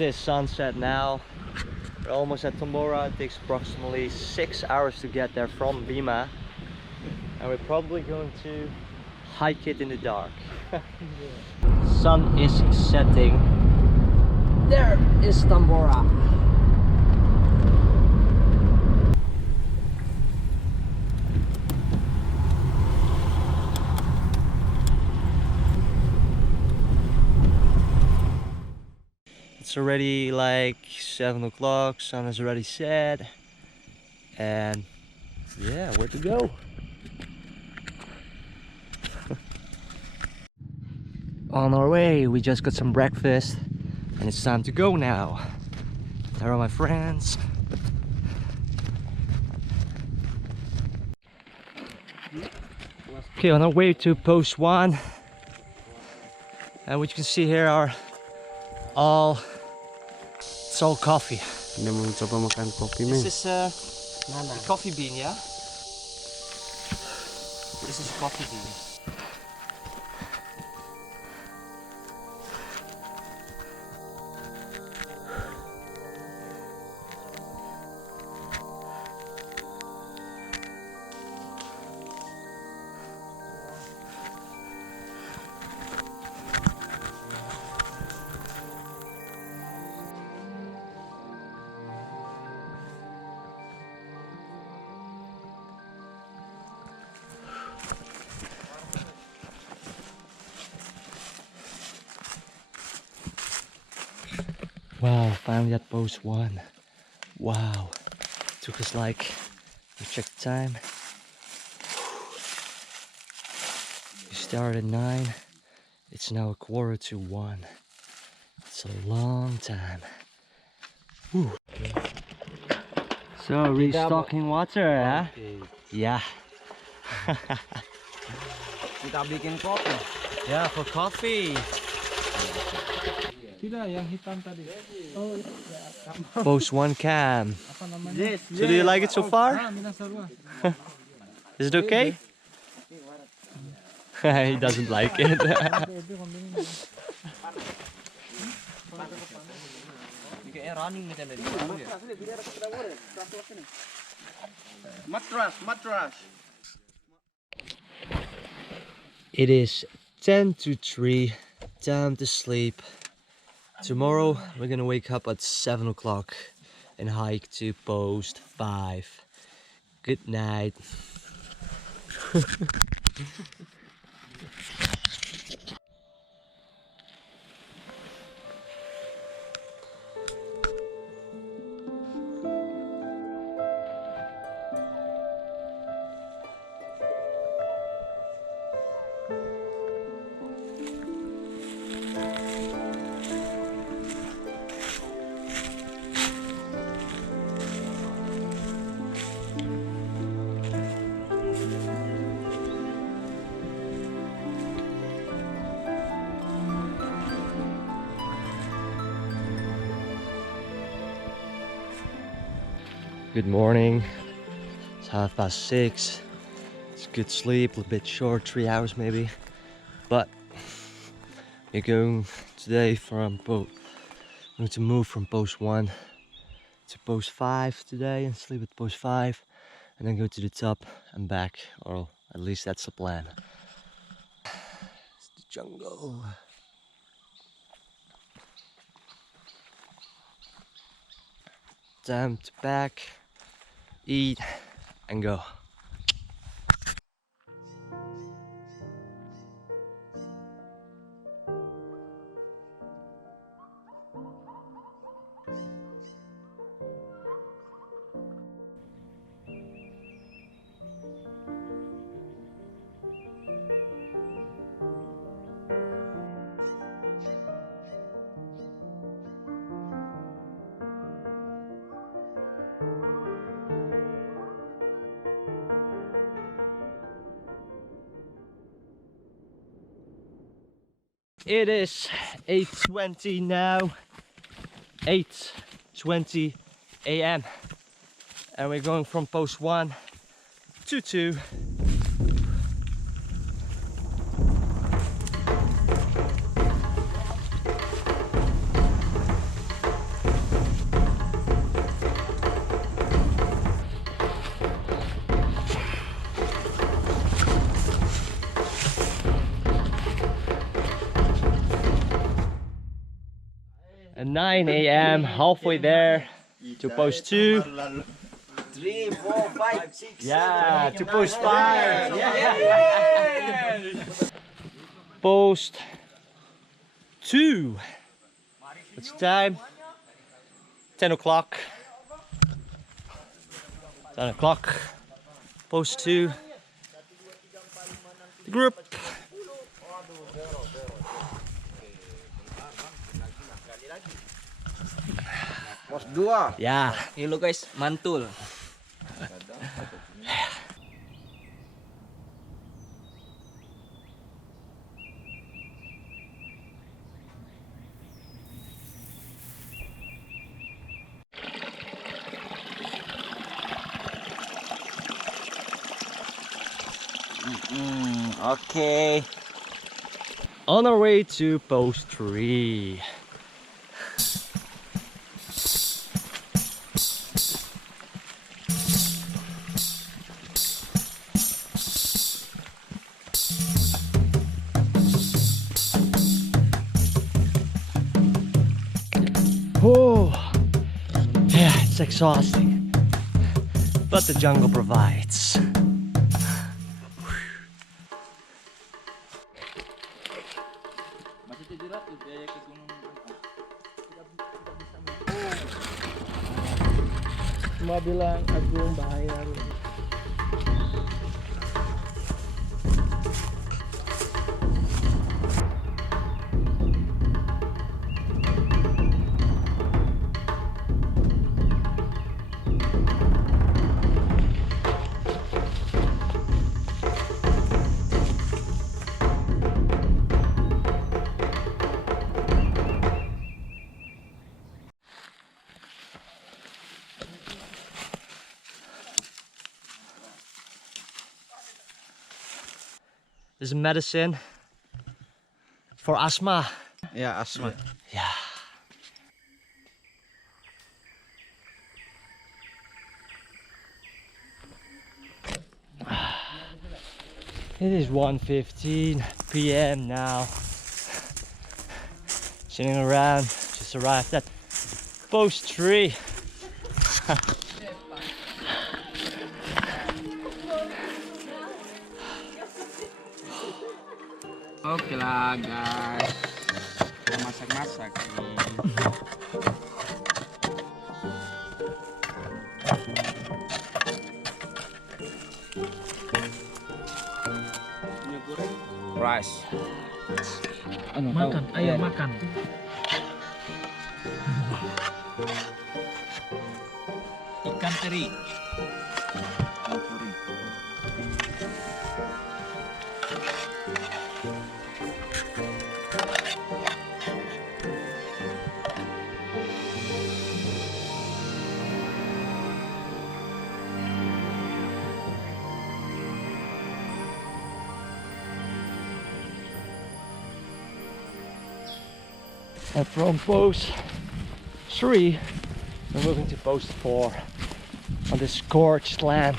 It is sunset now. We're almost at Tambora. It takes approximately 6 hours to get there from Bima. And we're probably going to hike it in the dark. Sun is setting. There is Tambora. It's already like 7 o'clock, sun is already set, and yeah, where to go? On our way, we just got some breakfast and it's time to go now. There are my friends. Okay, on our way to post 1, and what you can see here are it's all coffee. Hindi mo coba makan kopi, This men. is a coffee bean, yeah? This is coffee bean. Wow, finally at post 1. Wow, took us like, let's check the time. We started at 9, it's now 1:45. It's a long time. Whew. So restocking water, huh? Yeah. Kita bikin kopi. Yeah, for coffee. Tidak, yang hitam tadi. Oh, Post 1 cam. apa namanya? Yes, So do you like it so far? Minasarwa. Is it okay? He doesn't like it. Matras. It is 10 to 3, time to sleep. Tomorrow we're gonna wake up at 7 o'clock and hike to post 5. Good night. Good morning. It's 6:30. It's good sleep, a little bit short, 3 hours maybe. But we're going today from going to move from post 1 to post 5 today and sleep at post 5 and then go to the top and back, or at least that's the plan. It's the jungle. Time to pack, eat and go. It is 8:20 now, 8:20 a.m. and we're going from post 1 to 2. At 9 a.m. halfway there to post 2. 3, 4, 5, 6. Yeah, to post 5. Yeah. Post 2. What's the time? 10 o'clock. 10 o'clock. Post 2. The group. Pos 2. Yeah. Halo guys, mantul. Oke. On our way to post 3. Oh, yeah, it's exhausting, but the jungle provides. Semua bilang Agung bahaya. This is medicine for asthma. Ya, asma. Yeah. It is 1:15 p.m. now. Sitting around, just arrived at post 3. Oke lah guys. Kita masak-masak nih. Rice. Makan, ayo makan. Ikan teri. And from post 3, we're moving to post 4 on this scorched land.